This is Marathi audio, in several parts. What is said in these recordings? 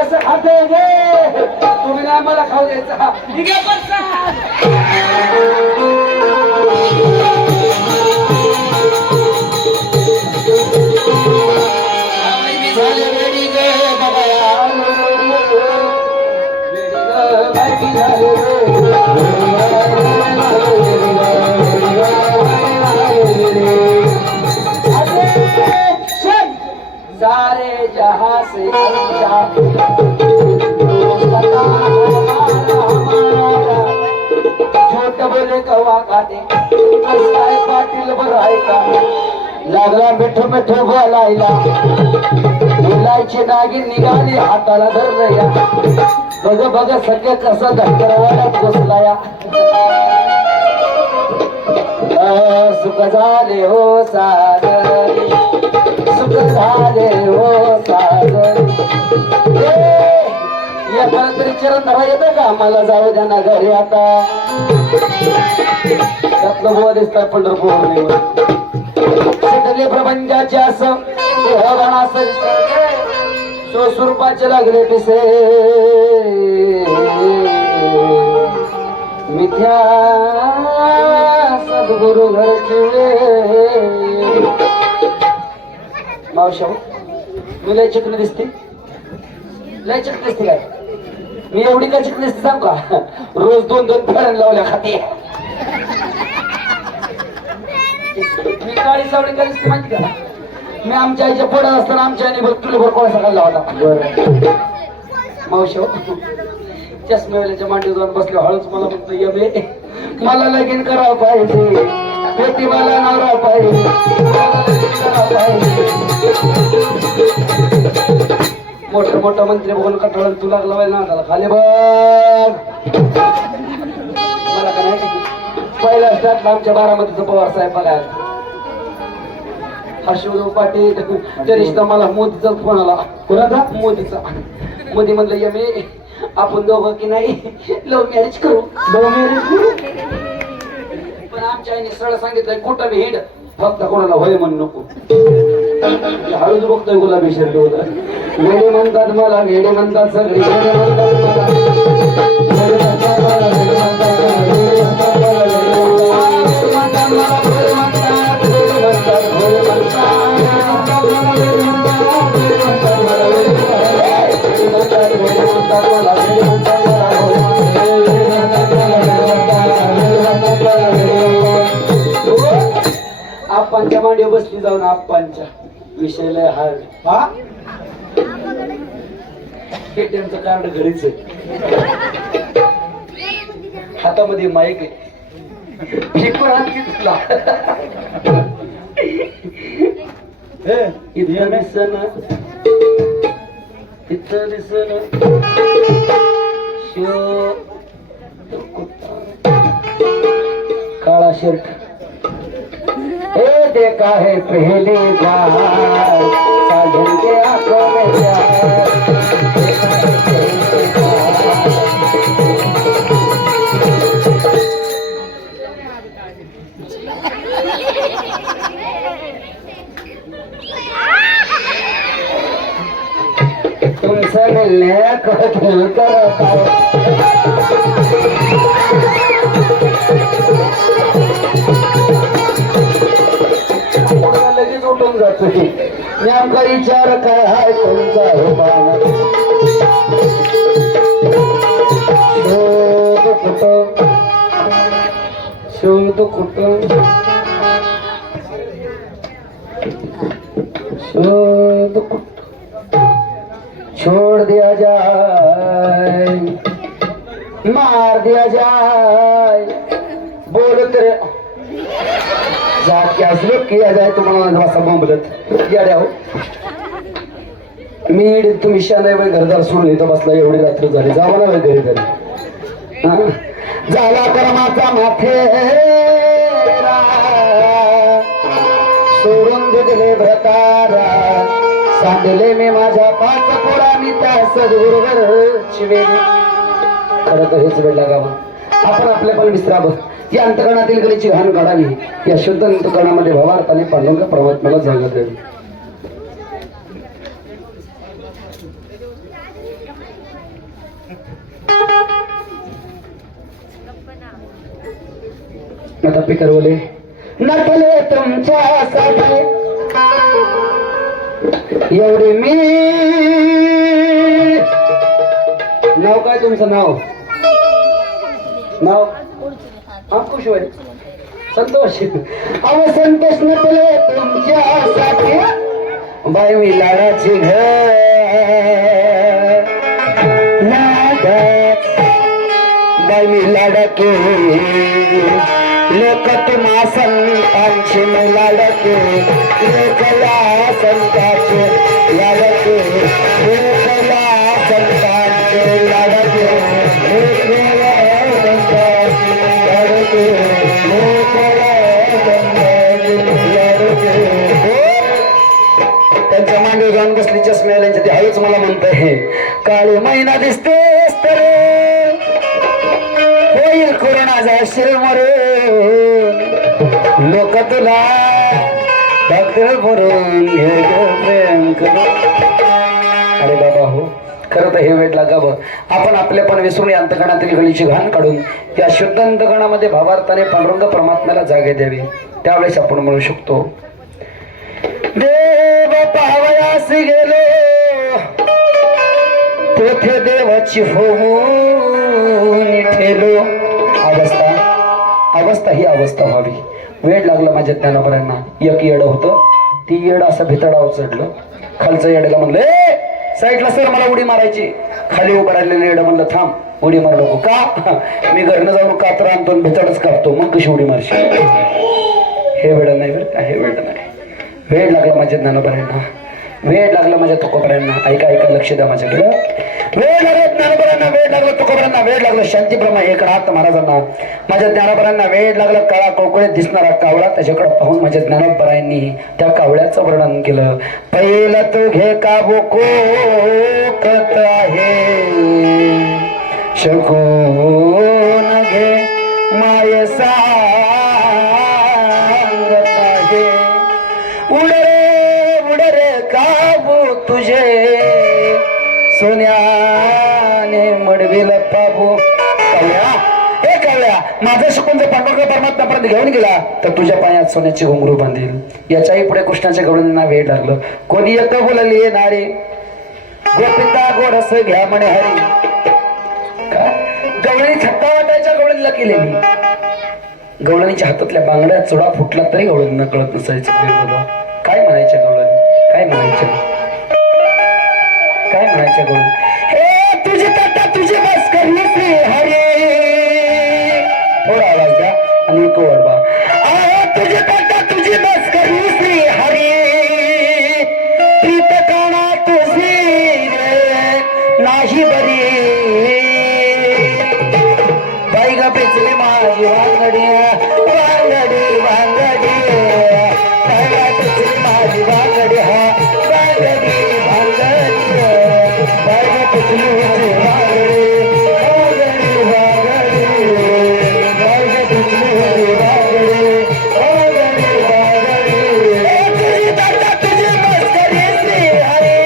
कसं खाते गे तुम्ही नाही मला खाऊ द्यायचा ठीक आहे सारे जहां से अच्छा झूठ बोले कवा काटे काय पाटील बरं आहे का लागला मिठ मिठ बोलायला बोलायची नागिन निघाली हाताला धरलया बघ बघ सगळे कसं धक्करवाड्यात घुसलाया सुख झाले हो सागरी सुख झाले हो सागर या तरी चरण धरा येतं का मला जाऊ द्या ना घरी आता त्यातलं बोल दिसतंय पंढरपूर शिकले प्रपंचाचे असं स्वस्वरूपाचे लागले पिसे मिथ्या सद्गुरु घरचे मावशा मी लय चिकन दिसते लय चिकन दिसते काय मी एवढी काय चिकन दिसते सांग का रोज 2-2 फेऱ्या लावल्या खाते मी काळी सावळी काय दिसते माहिती का मी आमच्या आईच्या पोटात असताना आमच्या आईने बघ तुला भर कोळसा खाल्ला होता मावशा चष्मेवाल्याच्या मांडीवर जाऊन बसले हळूच मला म्हणतो यबे मला लगीन करावं पाहिजे बेटी मला नवरा पाहिजे मोठं मोठं मंत्री बघून कटाळून तू लागला पाहिजे ना त्याला खाली बघ मला का नाही पहिला स्टार्टला आमच्या बारामतीचा पवार साहेब बघायला हर्षवर्धन पाटील त्या रिश्ता मला मोदीचा फोन आला कोणाचा मोदीचा मोदी म्हणलं यमे आपण दोघं की नाही लव्ह मॅरेज करू लव्ह मॅरेज पण आमच्या आईने सरळ सांगितलंय कुठं बी हिंड फक्त कोणाला होय म्हण नको हळूच बघतोय गुलाबी शर्ट होता वेडे म्हणतात मला वेडे म्हणतात सगळे वेडे म्हणतात आप्पांच्या मांडी बसली जाऊन आप्पांच्या विषय लय हार्ड हा एटीएमचं कार्ड घरीच आहे हातामध्ये माईक आहे फेकून आणखी तुला इथं दिसन इथं दिसन काळा शर्ट ए देखा है पहली बार साजन के आंखों में प्यार तुमसे मिलने को दिल करता है लगेच उठून जातोय नेमका विचार काय हाय तुमचा हो बाणा शोध कुठं शोध कुठं छोड़ दिया जाए मार दिया जाए बोल करे क्या सुलभ किया जाए तुम्हाला बोलत या हो मी तुम्ही शाने घरदार सोडून इथं बसला एवढी रात्र झाली जावा ना घरी घरी झाला कर्माचा माथे सोडून दिले भ्रतारा सांडले मी माझ्या 5 पोळा मी त्या सद्गुरूवर शिवेले खरं तर हेच वेळ लागावा आपण आपल्या पण विसरावं या अंतकरणातील गलीची घाण काढावी या शुद्ध अंतकरणामध्ये भावार्थाने पांडुरंग परमात्म्याला जागा द्यावी आता पिकर बोले नटले तुमच्यासाठी एवढे मी. नाव काय तुमचं नाव? नाव अंकुश होय. संतोष. अहो संतोष नटले तुमच्यासाठी बाई मी लाडाची घर बाई मी लाडके लोक तुम्हा संतांचे लाडके लोकला संतांचे लाडके लोकला संतांचे लाडके लोकला संतांचे लाडके लोकला संतांचे लाडके. त्यांच्या मांडी जाऊन बसली चष्म्या त्यांच्या ते हळूच मला म्हणत आहे काळी महिना दिसतेस तर होईल कोरोना जाशील मरून लोक तुला डॉक्टर भरून घे प्रेम करू. अरे बाबा हो खरं तर हे वेळ लागावं. आपण आपल्यापण विसरून अंतकणातील गळीची घाण काढून या शुद्ध अंतकणामध्ये भावार्थाने पांडुरंग परमात्म्याला जागे द्यावी. त्यावेळेस आपण म्हणू शकतो देव पावयास गेलो तेथे देवाची होऊन ठेलो. अवस्था ही अवस्था व्हावी. वेळ लागला माझ्या ज्ञानोबरांना. एक येड होतं ती येड असं भितडावर चढलं. खालचं येडला म्हणलं साईडला सर मला उडी मारायची. खाली उभं राहिलेलं येड म्हणलं थांब उडी मारू नको. का? मी घरनं जाऊन कात्र आणतो भितडच कापतो मग कशी उडी मारशी. हे वेळ नाही बरं का. हे वेळ नाही. वेळ लागला माझ्या ज्ञानोबरांना. वेळ लागला माझ्या तुकोबरांना. ऐका ऐका लक्ष द्या माझ्याकडे. वेळ लागला ज्ञानोबरांना. वेळ लागला तुकोबरांना. वेळ लागला शांतीब्रह्मा एकनाथ महाराजांना. माझ्या ज्ञानोबरांना वेळ लागला काळा कोकळीत दिसणारा कावळा. त्याच्याकडे पाहून माझ्या ज्ञानोबरांनी त्या कावळ्याचं वर्णन केलं. पहिला तू घे काबू कोकत आहे शकून घे माय सांगत आहे उडरे काबू तुझे सोन्याने मडविल पाबू. कावळ्या हे कावळ्या माझं शकून जर पांडुरंग परमात्म्यापर्यंत घेऊन गेला तर तुझ्या पायात सोन्याची घुंगरू बांधील. याच्याही पुढे कृष्णाच्या गवळणींना वेळ लागलं. कोणी एक बोलली नारी गोपिता गोरस घ्या म्हणे हरी. गवळणी थक्का वाटायच्या गवळणीला केलेली. गवळणीच्या हातातल्या बांगड्या चुडा फुटला तरी गवळणींना कळत नसायचं काय म्हणायच्या गवळणी. काय म्हणायच्या काय म्हणायच्या गवळणी. हे तुझी तट्टा तुझी बस करली श्री हरी. थोडा आवाज द्या आणि तो वाढवा. तुझी तट्टा तुझी बस करली श्री हरी प्रीत काना तुझी नाही बरी बाई ग पेचली माझी वांगडी वांगडी वांगडी माझी वांगडी हा वांगडी वांगडी बाई ग पेचली माझी वांगडी वांगडी वांगडी बाई ग पेचली माझी वांगडी वांगडी वांगडी. तुझी तट्टा तुझी बस करी श्री हरी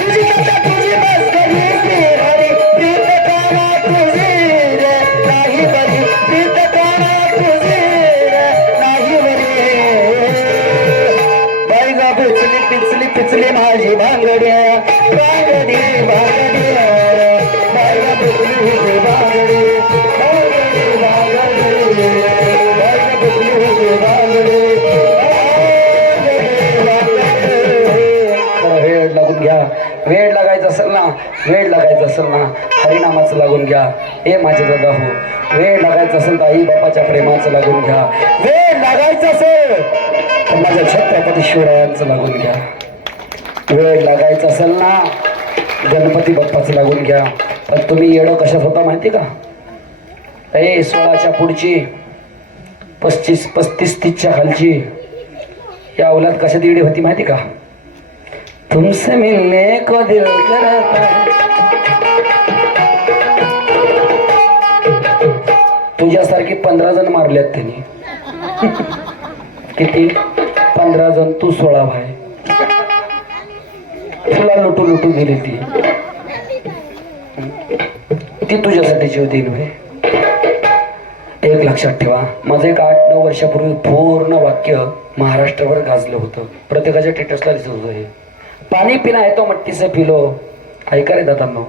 तुझी तट्टा तुझी बस करी श्री हरी प्रीत काना तुझी नाही बरी प्रीत काना तुझी नाही बरी बाई ग पिचली पिचली पिचली माझी भांगडी भांगडी भांगडी बाई ग पिचली हुई भांगडी भांगडी भांगडी बाई ग पिचली हुई भांगडी वेळ लागून घ्या. वेळ लागायचा असेल ना वेळ लागायचा असेल ना हरिनामाचं लागून घ्या. हे माझे दादा हो वेळ लागायचं असेल तर आई बापाच्या प्रेमाचं लागून घ्या. वेळ लागायचं असेल तर माझ्या छत्रपती शिवरायांचं लागून घ्या. वेळ लागायचं असेल ना गणपती बाप्पाचं लागून घ्या. पण तुम्ही येडं कशात होता माहिती का. 16च्या पुढची 35 30च्या खालची या औलाद कशात येडी होती माहिती का. तुमसे मिलने को दिल करता. तुझ्यासारखी 15 जण मारल्यात त्यांनी. किती 15 जण तू 16 भाई. तुला लुटू लुटू गेली ती. ती तुझ्यासाठी जीव देईन होय. एक लक्षात ठेवा, माझं एक 8-9 वर्षापूर्वी पूर्ण वाक्य महाराष्ट्रावर गाजलं होतं. प्रत्येकाच्या स्टेटसला दिसत होतं हे. पाणी पिना है तो मट्टी से पिलो. ऐका रे दादांनो,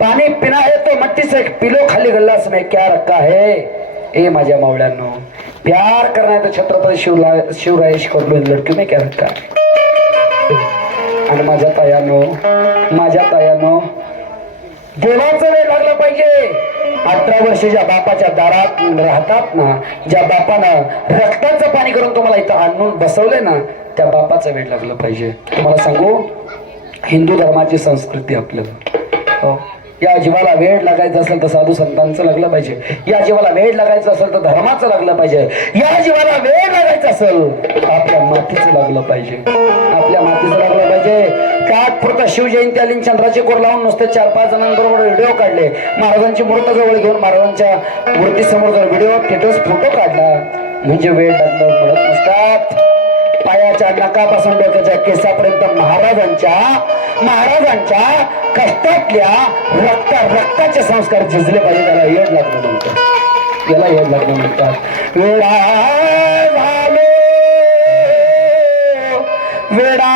पाणी पिना है तो मट्टी से पिलो, खाली गल्लास में क्या रखा है. ए माझ्या मावळ्यांनो, प्यार करना है तो छत्रपती शिवरायेश कबूल लडकी में क्या रखा है. आणि माझ्या तायानो देवाचं वेळ लागलं पाहिजे. 18 वर्ष ज्या बापाच्या दारात राहतात ना, ज्या बापानं रक्ताचं पाणी करून तुम्हाला इथं आणून बसवले ना, त्या बापाचं वेळ लागलं पाहिजे. तुम्हाला सांगू, हिंदू धर्माची संस्कृती आपल्याला, या जीवाला वेळ लागायचं असेल तर साधू संतांचं लागलं पाहिजे. या जीवाला वेळ लागायचं असेल तर धर्माचं लागलं पाहिजे. या जीवाला वेळ लागायचं असेल आपल्या मातीचं लागलं पाहिजे. आपल्या मातीचं लागलं पाहिजे. तात्पुरता शिवजयंती आली, चंद्राचे कोर लावून नुसते 4-5 जणांबरोबर व्हिडिओ काढले. महाराजांची मूर्त जवळ घेऊन महाराजांच्या मूर्तीसमोर जर व्हिडिओ स्टेटस फोटो काढला म्हणजे वेळ लागलं म्हणत नसतात. पायाच्या नकापासून डोक्याच्या केसापर्यंत महाराजांच्या कष्टातल्या रक्ताचे संस्कार झिजले पाहिजे. त्याला येड लागलं म्हणतात. याला येड लागलं म्हणतात. वेडा झालो, वेडा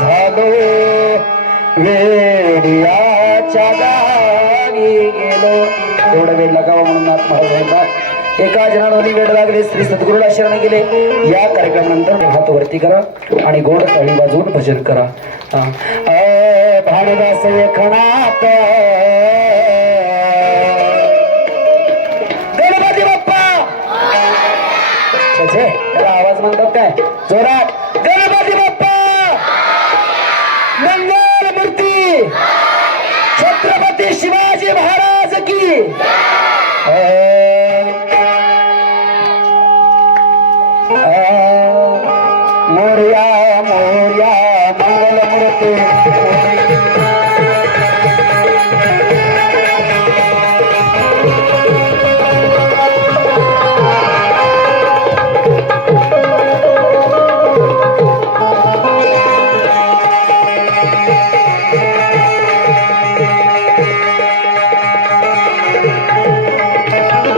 झालो, वेड्याच्या गावी गेलो. एवढा वेळ लागावा म्हणून नाथ महाराज म्हणतात. एका जनाने वेळ लागले, श्री सद्गुरूला शरण गेले. या कार्यक्रमानंतर हात वरती करा आणि गोड टाळी वाजवून भजन करा. भानुदास लेखनात गणपती बाप्पा, त्याला आवाज म्हणतात काय जोरात, गणपती बाप्पा मंगल मूर्ती, छत्रपती शिवाजी महाराज की.